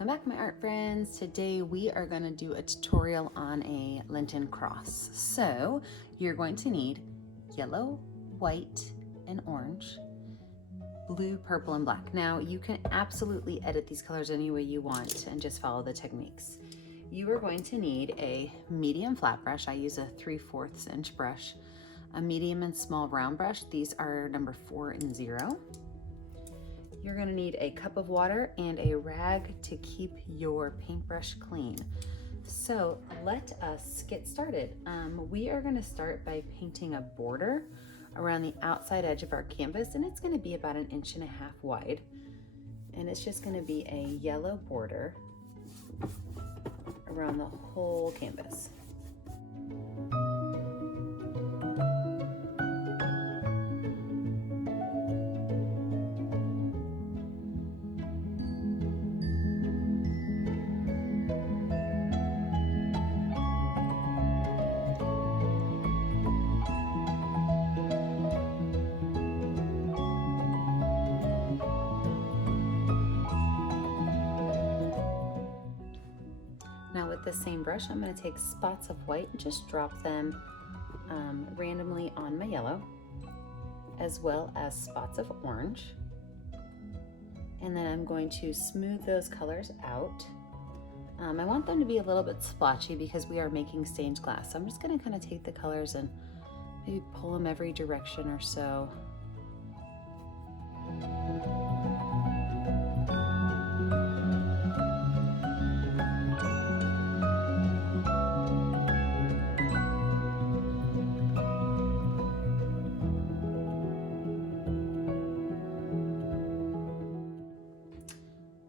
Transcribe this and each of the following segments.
Welcome back, my art friends. Today we are going to do a tutorial on a Lenten cross. So you're going to need yellow, white, and orange, blue, purple, and black. Now you can absolutely edit these colors any way you want and just follow the techniques. You are going to need a medium flat brush. I use a 3/4 inch brush, a medium and small round brush. These are number 4 and 0. You're gonna need a cup of water and a rag to keep your paintbrush clean. So let us get started. We are gonna start by painting a border around the outside edge of our canvas, and it's gonna be about 1.5 inches wide. And it's just gonna be a yellow border around the whole canvas. Now with the same brush, I'm going to take spots of white and just drop them randomly on my yellow, as well as spots of orange. And then I'm going to smooth those colors out. I want them to be a little bit splotchy because we are making stained glass. So I'm just going to kind of take the colors and maybe pull them every direction or so.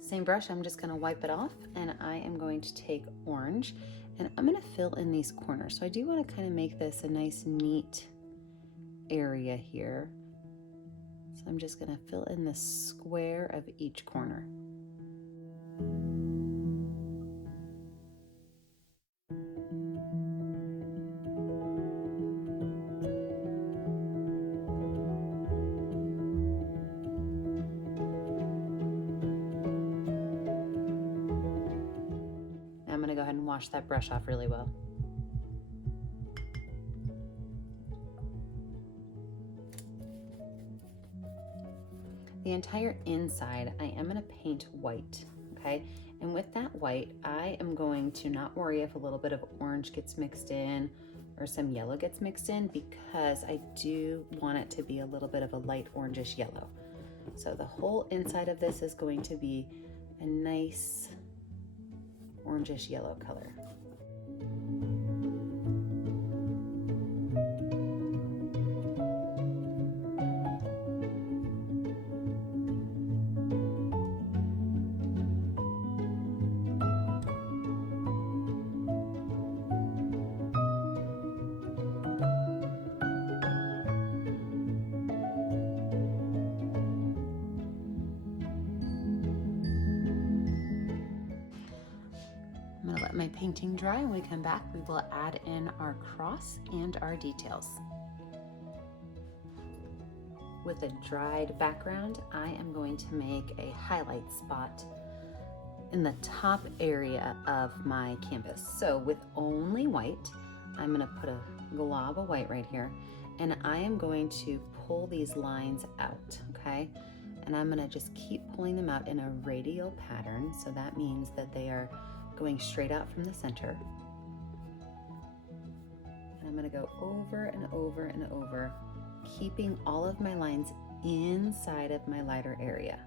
Same brush, I'm just gonna wipe it off, and I am going to take orange and I'm gonna fill in these corners. So I do wanna kind of make this a nice neat area here. So I'm just gonna fill in the square of each corner. I'm gonna go ahead and wash that brush off really well. The entire inside, I am gonna paint white, okay? And with that white, I am going to not worry if a little bit of orange gets mixed in or some yellow gets mixed in, because I do want it to be a little bit of a light orangish yellow. So the whole inside of this is going to be a nice orangish yellow color. I'm gonna let my painting dry. When we come back, we will add in our cross and our details. With a dried background, I am going to make a highlight spot in the top area of my canvas. So with only white, I'm gonna put a glob of white right here, and I am going to pull these lines out, okay? And I'm gonna just keep pulling them out in a radial pattern. So that means that they are going straight out from the center. And I'm gonna go over and over and over, keeping all of my lines inside of my lighter area.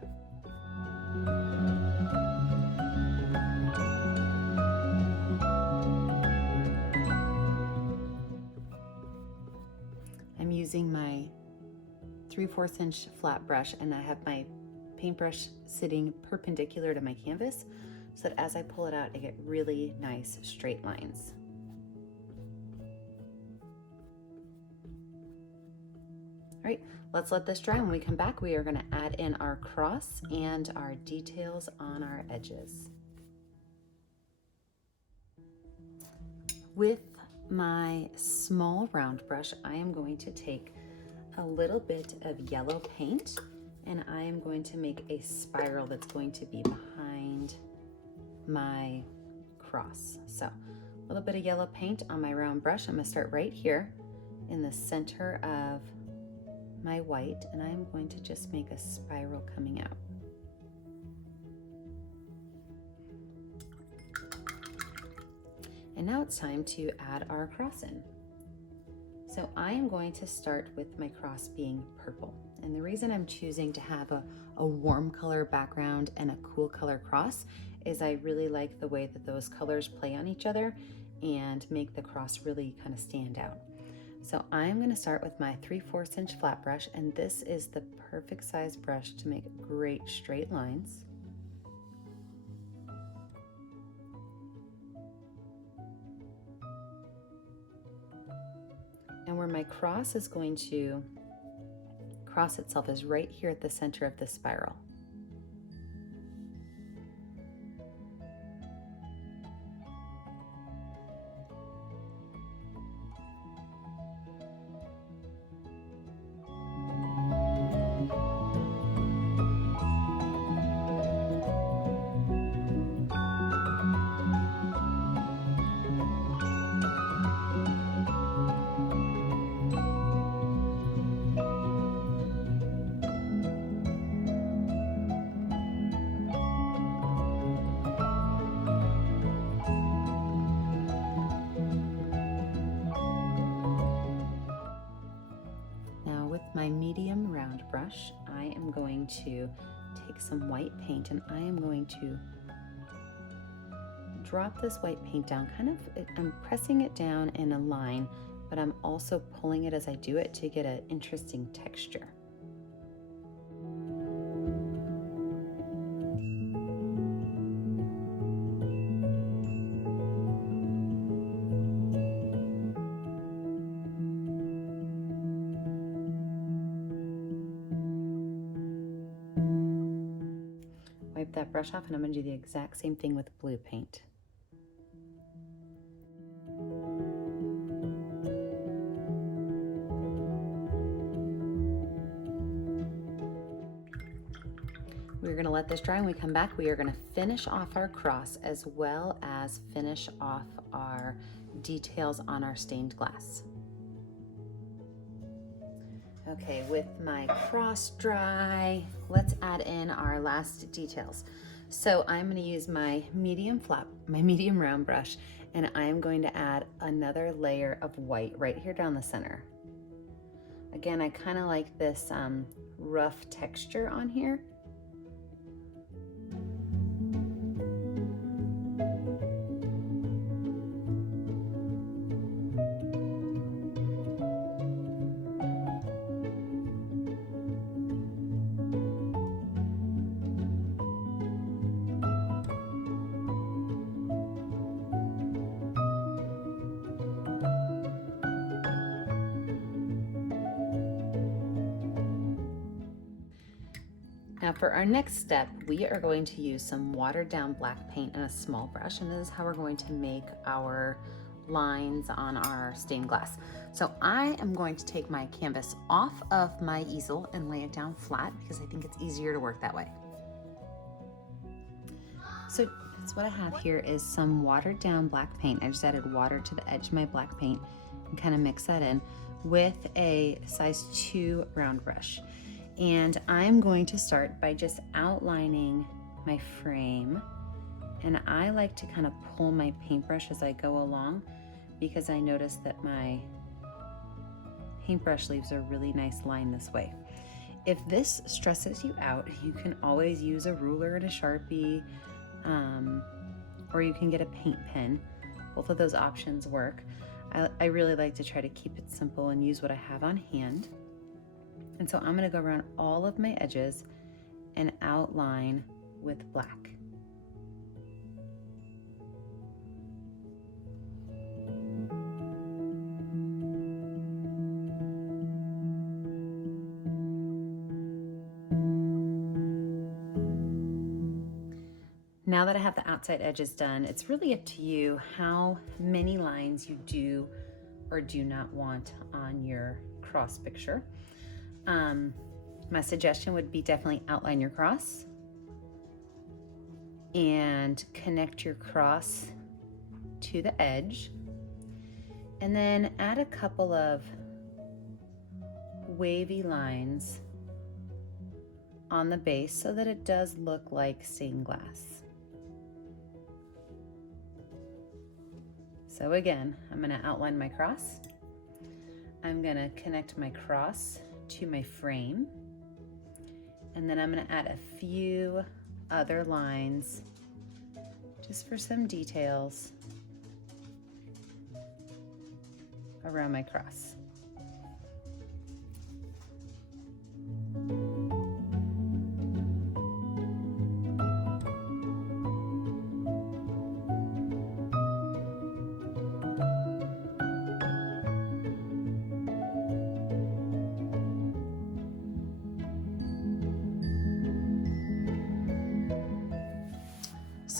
I'm using my 3/4 inch flat brush, and I have my paintbrush sitting perpendicular to my canvas, so that as I pull it out, I get really nice straight lines. All right, let's let this dry. When we come back, we are gonna add in our cross and our details on our edges. With my small round brush, I am going to take a little bit of yellow paint, and I am going to make a spiral that's going to be behind my cross. So a little bit of yellow paint on my round brush. I'm gonna start right here in the center of my white, and I'm going to just make a spiral coming out. And now it's time to add our cross in. So I am going to start with my cross being purple. And the reason I'm choosing to have a warm color background and a cool color cross is I really like the way that those colors play on each other and make the cross really kind of stand out. So I'm going to start with my 3/4 inch flat brush, and this is the perfect size brush to make great straight lines. And where my cross is going to cross itself is right here at the center of the spiral. My medium round brush, I am going to take some white paint and I am going to drop this white paint down, I'm pressing it down in a line, but I'm also pulling it as I do it to get an interesting texture. Wipe that brush off, and I'm going to do the exact same thing with blue paint. We're going to let this dry. When we come back, we are going to finish off our cross as well as finish off our details on our stained glass. Okay, with my cross dry, let's add in our last details. So I'm going to use my medium round brush, and I'm going to add another layer of white right here down the center. Again, I kind of like this rough texture on here. Now for our next step, we are going to use some watered down black paint and a small brush, and this is how we're going to make our lines on our stained glass. So I am going to take my canvas off of my easel and lay it down flat because I think it's easier to work that way. So that's what I have here is some watered down black paint. I just added water to the edge of my black paint and kind of mix that in with a size 2 round brush. And I'm going to start by just outlining my frame. And I like to kind of pull my paintbrush as I go along because I notice that my paintbrush leaves a really nice line this way. If this stresses you out, you can always use a ruler and a Sharpie, or you can get a paint pen. Both of those options work. I really like to try to keep it simple and use what I have on hand. And so I'm going to go around all of my edges and outline with black. Now that I have the outside edges done, it's really up to you how many lines you do or do not want on your cross picture. My suggestion would be definitely outline your cross and connect your cross to the edge. And then add a couple of wavy lines on the base so that it does look like stained glass. So again, I'm going to outline my cross. I'm going to connect my cross to my frame. And then I'm going to add a few other lines just for some details around my cross.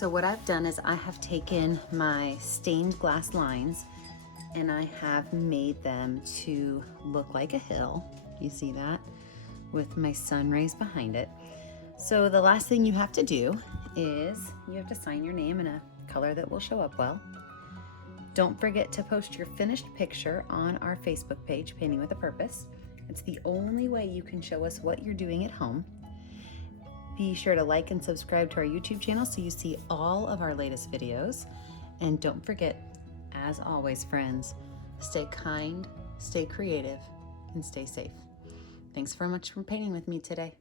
So what I've done is I have taken my stained glass lines and I have made them to look like a hill. You see that? With my sun rays behind it. So the last thing you have to do is you have to sign your name in a color that will show up well. Don't forget to post your finished picture on our Facebook page, Painting with a Purpose. It's the only way you can show us what you're doing at home. Be sure to like and subscribe to our YouTube channel so you see all of our latest videos. And don't forget, as always, friends, stay kind, stay creative, and stay safe. Thanks very much for painting with me today.